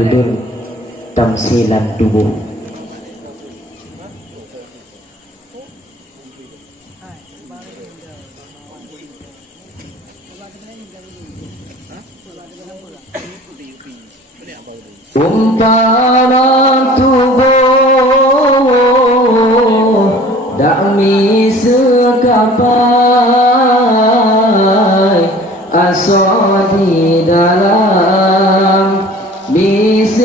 judul tamsilan tubuh. Umpama tubuh dami sekapai asa di dalam bisalah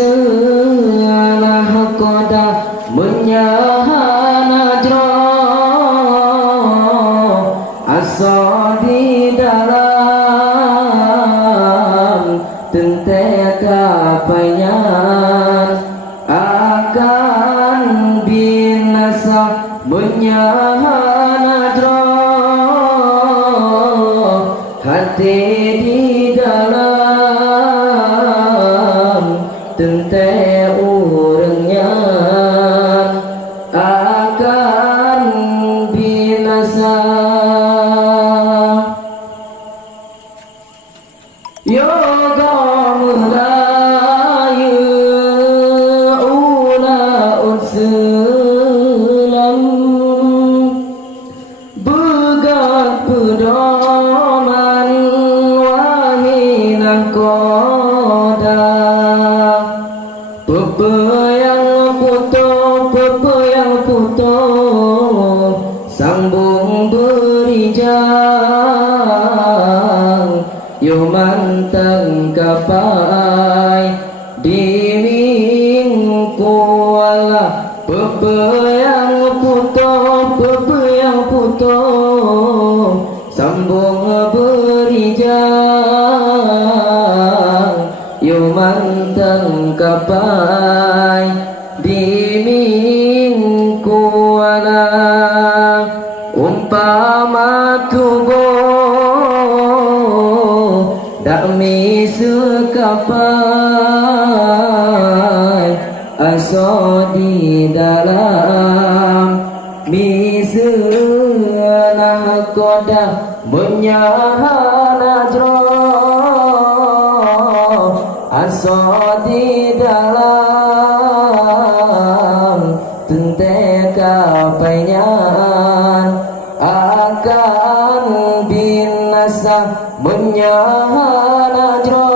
koda menyahanajro asa di dalam tentek kapaian akan binasa menyahanajro hati di dalam tentek urangnya akan binasa. Yoga mulai ula ursulam begat pedoman wahinan koda pepayang puto sambung berijang yo manteng kapai diring kuala pepayang puto sambung berijang yo manteng kapai diring kuala umpama tubuh dami sekapai asa di dalam misalna koda menyahanajro asa di dalam tentek kapaian akan binasa menyahanajro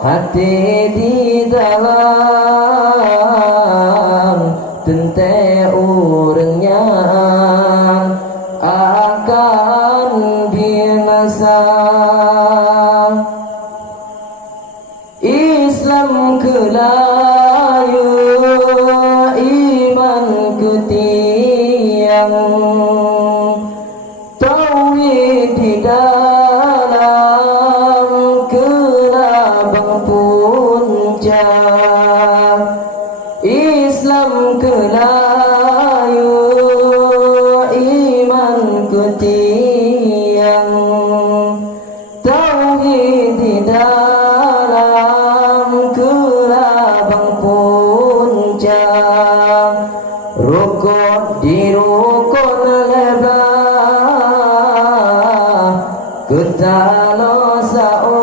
hati di dalam tentek urangnya akan binasa. Islam kelayu iman ketiang tauhid di dalam kelabang puncak. Islam kelayu iman ketiang tauhid di dalam kelabang puncak. Rukun di rukun lebar ketalo sao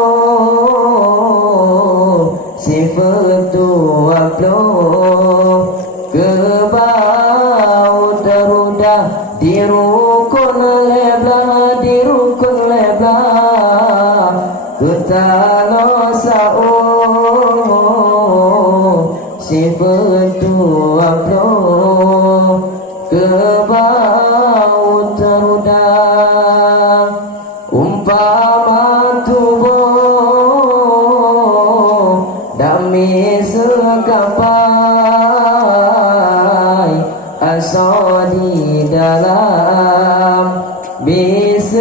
sifat dua puluh kebau teruda di rukun lebar ketalo sao sifat dua puluh kebau teruda umpama tubuh dami sekapai asa di dalam bisalah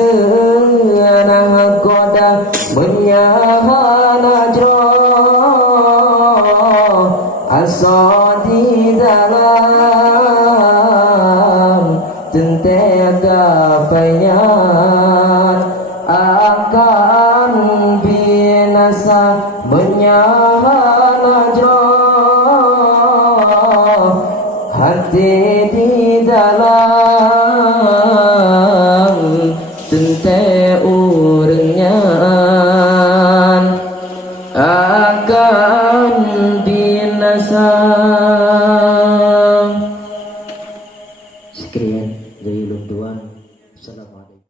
koda menyahanajro asa di dalam tentek kapaian akan binasa menyahanajro hati di dalam tentek urangnya akan binasa. Sekian dari luntuan. Assalamualaikum.